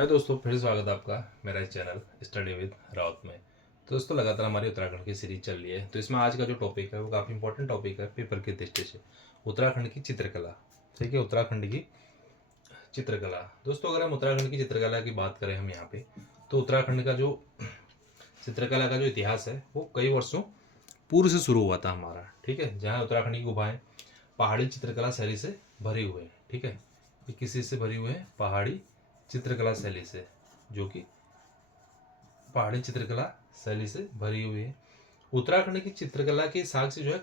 हाय दोस्तों, फिर स्वागत है आपका मेरा इस चैनल स्टडी विद राउत में। तो दोस्तों, लगातार हमारी उत्तराखंड की सीरीज चल रही है। तो इसमें आज का जो टॉपिक है वो काफ़ी इंपॉर्टेंट टॉपिक है पेपर की दृष्टि से, उत्तराखंड की चित्रकला। ठीक है, उत्तराखंड की चित्रकला। दोस्तों, अगर हम उत्तराखंड की चित्रकला की बात करें हम यहाँ पे, तो उत्तराखंड का जो चित्रकला का जो इतिहास है वो कई वर्षों पूर्व से शुरू हुआ था हमारा। ठीक है, जहाँ उत्तराखंड की गुफाएं पहाड़ी चित्रकला शैली से भरी हुए हैं। ठीक है, ये किसी से भरी हुए हैं? पहाड़ी चित्रकला शैली से, जो कि पहाड़ी चित्रकला शैली से भरी हुई है। उत्तराखंड की चित्रकला के साक्ष्य जो है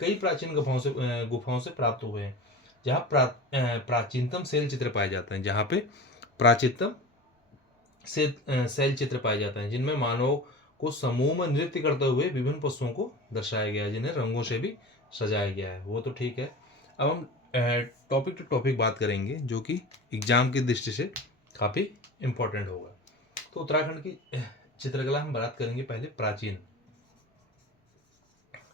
कई प्राचीन गुफाओं से प्राप्त हुए हैं, जहाँ प्राचीनतम शैल चित्र पाए जाते हैं। जहाँ पे प्राचीनतम शैल चित्र पाए जाते हैं, जिनमें मानव को समूह में नृत्य करते हुए विभिन्न पशुओं को दर्शाया गया है, जिन्हें रंगों से भी सजाया गया है। वो तो ठीक है। अब हम टॉपिक टू टॉपिक बात करेंगे, जो कि एग्जाम की दृष्टि से काफ़ी इम्पोर्टेंट होगा। तो उत्तराखंड की चित्रकला हम बात करेंगे पहले प्राचीन।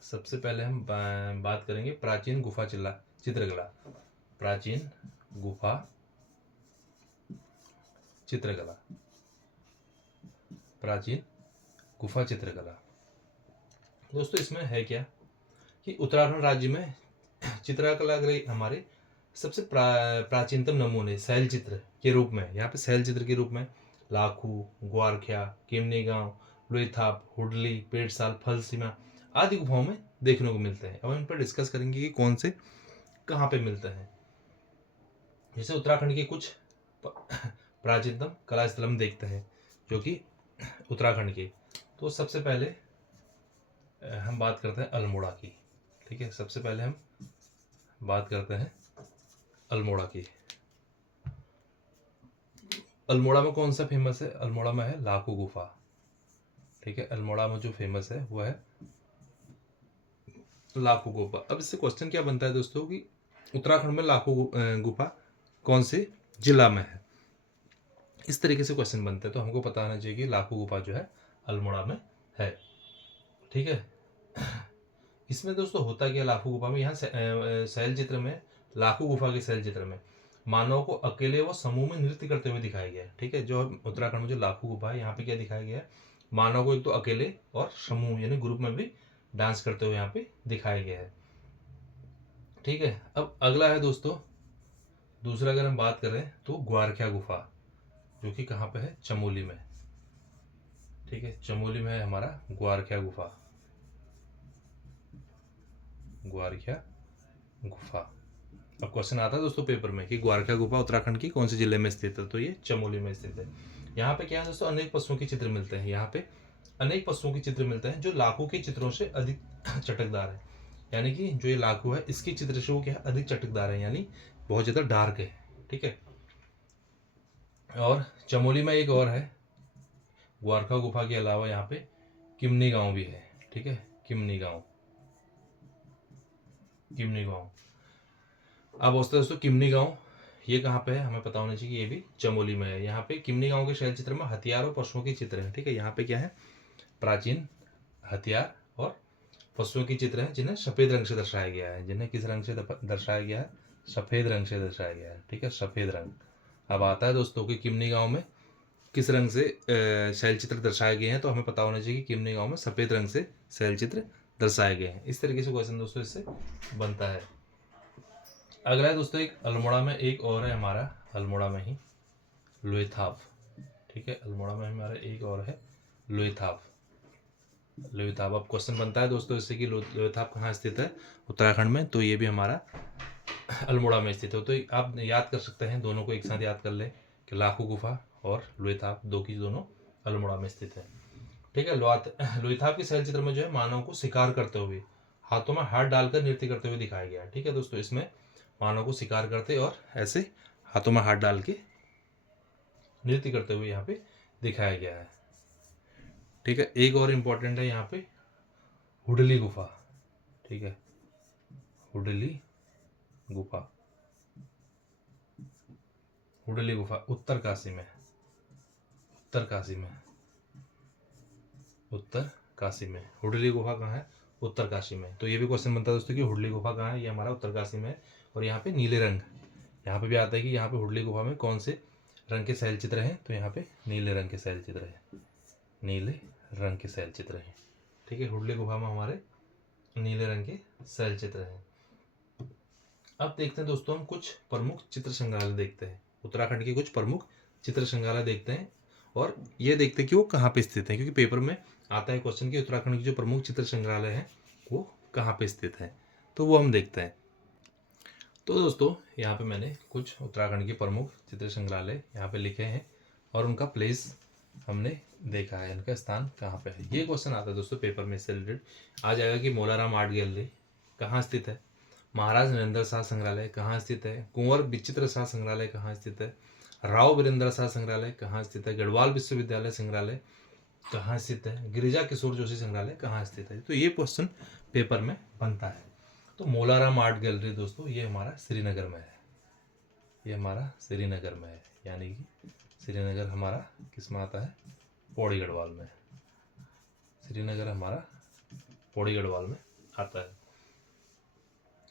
सबसे पहले हम बात करेंगे प्राचीन गुफा चित्रकला। प्राचीन गुफा चित्रकला। प्राचीन गुफा चित्रकला। दोस्तों, इसमें है क्या कि उत्तराखंड राज्य में चित्रकला के हमारे सबसे प्राचीनतम नमूने शैल चित्र के रूप में, यहाँ पे शैल चित्र के रूप में लाखू, ग्वारख्या, किमनी गांव, लोईथाप, हुडली, पेटसाल, फलसीमा आदि गुफाओं में देखने को मिलते हैं। अब इन पर डिस्कस करेंगे कि कौन से कहाँ पे मिलते हैं। जैसे उत्तराखंड के कुछ प्राचीनतम कला स्थल हम देखते हैं, जो कि उत्तराखंड के। तो सबसे पहले हम बात करते हैं अल्मोड़ा की। ठीक है, सबसे पहले हम बात करते हैं अल्मोड़ा की। अल्मोड़ा में कौन सा फेमस है? अल्मोड़ा में है लाखू गुफा। ठीक है, अल्मोड़ा में जो फेमस है वो है लाखू गुफा। अब इससे क्वेश्चन क्या बनता है दोस्तों कि उत्तराखंड में लाखू गुफा कौन से जिला में है? इस तरीके से क्वेश्चन बनते हैं। तो हमको पता होना चाहिए कि लाखू गुफा जो है अल्मोड़ा में है। ठीक है, इसमें दोस्तों होता क्या लाखू गुफा में, यहाँ शैल चित्र में, लाखू गुफा के शैल चित्र में मानव को अकेले व समूह में नृत्य करते हुए दिखाया गया है। ठीक है, जो उत्तराखंड में जो लाखू गुफा है, यहाँ पे क्या दिखाया गया है? मानव को एक तो अकेले और समूह यानी ग्रुप में भी डांस करते हुए यहाँ पे दिखाया गया है। ठीक है, अब अगला है दोस्तों, दूसरा अगर हम बात करें तो ग्वारख्या गुफा, जो कि कहाँ पे है? चमोली में। ठीक है, चमोली में है हमारा ग्वारख्या गुफा। ग्वारख्या गुफा। अब क्वेश्चन आता है दोस्तों पेपर में कि ग्वारख्या गुफा उत्तराखंड की कौन से जिले में स्थित है? तो ये चमोली में स्थित है। यहाँ पे क्या है दोस्तों? अनेक पशुओं के चित्र मिलते हैं। यहाँ पे अनेक पशुओं के चित्र मिलते हैं जो लाखों के चित्रों से अधिक चटकदार है। यानी कि जो ये लाखू है, इसके चित्र से वो क्या है? अधिक चटकदार है, यानी बहुत ज़्यादा डार्क है। ठीक है, और चमोली में एक और है, ग्वारखा गुफा के अलावा यहाँ पे किमनी गांव भी है। ठीक है, किमनी गांव। किमनी गांव। अब दोस्तों किमनी गांव ये कहाँ पे है? हमें पता होना चाहिए कि ये भी चमोली में है। यहाँ पे किमनी गांव के शैल चित्र में हथियार और पशुओं के चित्र हैं। ठीक है, यहाँ पे क्या है? प्राचीन हथियार और पशुओं के चित्र हैं, जिन्हें सफेद रंग से दर्शाया गया है। जिन्हें किस रंग से दर्शाया गया है? सफेद रंग से दर्शाया गया है। ठीक है, सफेद रंग। अब आता है दोस्तों कि किमनी गांव में किस रंग से शैल चित्र दर्शाए गए हैं? तो हमें पता होना चाहिए कि किमनी गांव में सफेद रंग से शैल चित्र दर्शाए गए हैं। इस तरीके से क्वेश्चन दोस्तों इससे बनता है। अगला है दोस्तों एक अल्मोड़ा में एक और है हमारा, अल्मोड़ा में ही लोईथाप। ठीक है, अल्मोड़ा में हमारा एक और है लोईथाप। लोईथाप। अब क्वेश्चन बनता है दोस्तों इससे कि लोईथाप कहाँ स्थित है उत्तराखंड में? तो ये भी हमारा अल्मोड़ा में स्थित है। तो आप याद कर सकते हैं, दोनों को एक साथ याद कर लें कि लाखू गुफा और लोईथाप दो की दोनों अल्मोड़ा में स्थित है। ठीक है, लोईथाप के शैल चित्र में जो है मानव को शिकार करते हुए हाथों में हाथ डालकर नृत्य करते हुए दिखाया गया है। ठीक है दोस्तों, इसमें मानव को शिकार करते और ऐसे हाथों में हाथ डाल के नृत्य करते हुए यहाँ पे दिखाया गया है। ठीक है, एक और इम्पोर्टेंट है यहाँ पे हुडली गुफा। ठीक है, हुडली गुफा। हुडली गुफा उत्तरकाशी में, उत्तरकाशी में, उत्तरकाशी में। हुडली गुफा कहाँ है? उत्तरकाशी में। तो ये भी क्वेश्चन बनता है दोस्तों कि हुडली गुफा कहाँ है? ये हमारा उत्तरकाशी में है। और यहाँ पे नीले रंग, यहाँ पे भी आता है कि यहाँ पे हुडली गुफा में कौन से रंग के शैल चित्र हैं, तो यहाँ पे नीले रंग के शैल चित्र हैं, नीले रंग के शैल चित्र हैं। ठीक है, हुडली गुफा में हमारे नीले रंग के शैल चित्र हैं। अब देखते हैं दोस्तों हम कुछ प्रमुख चित्र संग्रहालय देखते हैं, उत्तराखंड के कुछ प्रमुख चित्र संग्रहालय देखते हैं और ये देखते हैं कि वो कहाँ पे स्थित है, क्योंकि पेपर में आता है क्वेश्चन कि उत्तराखंड के जो प्रमुख चित्र संग्रहालय हैं वो कहाँ पे स्थित है, तो वो हम देखते हैं। तो दोस्तों यहाँ पे मैंने कुछ उत्तराखंड के प्रमुख चित्र संग्रहालय यहाँ पे लिखे हैं और उनका प्लेस हमने देखा है, इनका स्थान कहाँ पे है। ये क्वेश्चन आता है दोस्तों पेपर में, इससे रिलेटेड आ जाएगा कि मोलाराम आर्ट गैलरी कहाँ स्थित है, महाराज नरेंद्र शाह संग्रहालय कहाँ स्थित है, कुंवर विचित्र शाह संग्रहालय कहाँ स्थित है, राव वीरेंद्र शाह संग्रहालय कहाँ स्थित है, गढ़वाल विश्वविद्यालय संग्रहालय कहाँ स्थित है, गिरिजा किशोर जोशी संग्रहालय कहाँ स्थित है। तो ये क्वेश्चन पेपर में बनता है। तो मोलाराम आर्ट गैलरी दोस्तों ये हमारा श्रीनगर में है, ये हमारा श्रीनगर में है, यानी कि श्रीनगर हमारा किस में आता है, पौड़ी गढ़वाल में। श्रीनगर हमारा पौड़ी गढ़वाल में आता है।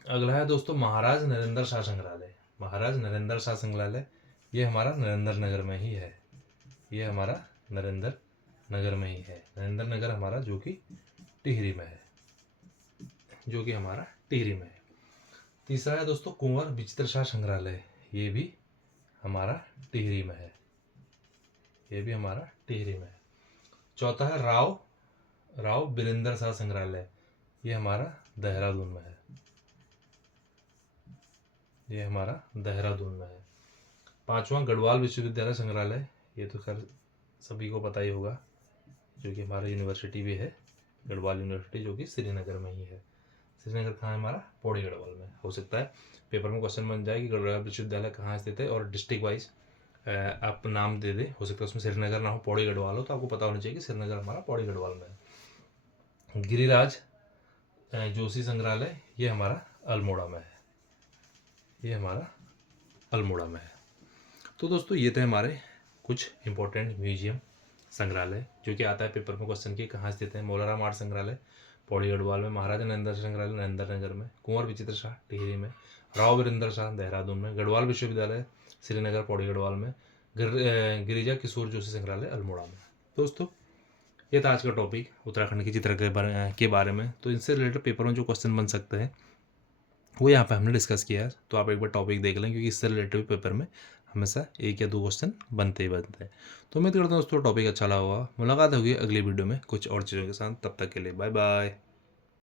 अगला है दोस्तों महाराज नरेंद्र शाह संग्रहालय। महाराज नरेंद्र शाह संग्रहालय ये हमारा नरेंद्र नगर में ही है, ये हमारा नरेंद्र नगर में ही है। नरेंद्र नगर हमारा जो कि टिहरी में है, जो कि हमारा टिहरी में है। तीसरा है दोस्तों कुंवर विचित्र शाह संग्रहालय, ये भी हमारा टिहरी में है, ये भी हमारा टिहरी में है। चौथा है राव वीरेंद्र शाह संग्रहालय, ये हमारा देहरादून में है, ये हमारा देहरादून में है। पांचवा गढ़वाल विश्वविद्यालय संग्रहालय, ये तो खैर सभी को पता ही होगा, जो कि हमारा यूनिवर्सिटी भी है, गढ़वाल यूनिवर्सिटी, जो कि श्रीनगर में ही है। श्रीनगर कहाँ है हमारा, पौड़ी गढ़वाल में। हो सकता है पेपर में क्वेश्चन बन जाए कि गढ़वाल विश्वविद्यालय कहाँ स्थित है और डिस्ट्रिक्ट वाइज आप नाम दे दे, हो सकता है उसमें श्रीनगर ना हो, पौड़ी गढ़वाल हो, तो आपको पता होना चाहिए कि श्रीनगर हमारा पौड़ी गढ़वाल में है। गिरिराज जोशी संग्रहालय ये हमारा अल्मोड़ा में है, ये हमारा अल्मोड़ा में है। तो दोस्तों ये थे हमारे कुछ इंपॉर्टेंट म्यूजियम संग्रहालय जो कि आता है पेपर में क्वेश्चन की कहाँ स्थित है। मोलाराम आर्ट संग्रहालय पौड़ी गढ़वाल में, महाराजा नरेंद्र संग्रहालय नरेंद्र नगर में, कुंवर विचित्र शाह टिहरी में, राव वीरेंद्र शाह देहरादून में, गढ़वाल विश्वविद्यालय श्रीनगर पौड़ी गढ़वाल में, गिरिजा किशोर जोशी संग्रहालय अल्मोड़ा में। दोस्तों ये था आज का टॉपिक उत्तराखंड के चित्र के बारे में। तो इनसे रिलेटेड पेपर में जो क्वेश्चन बन सकते हैं वो यहाँ पे हमने डिस्कस किया है, तो आप एक बार टॉपिक देख लें, क्योंकि इससे रिलेटेड पेपर में हमेशा 1 या 2 क्वेश्चन बनते ही बनते हैं। तो उम्मीद करता हूँ दोस्तों टॉपिक अच्छा लगा होगा। मुलाकात होगी अगली वीडियो में कुछ और चीज़ों के साथ, तब तक के लिए बाय बाय।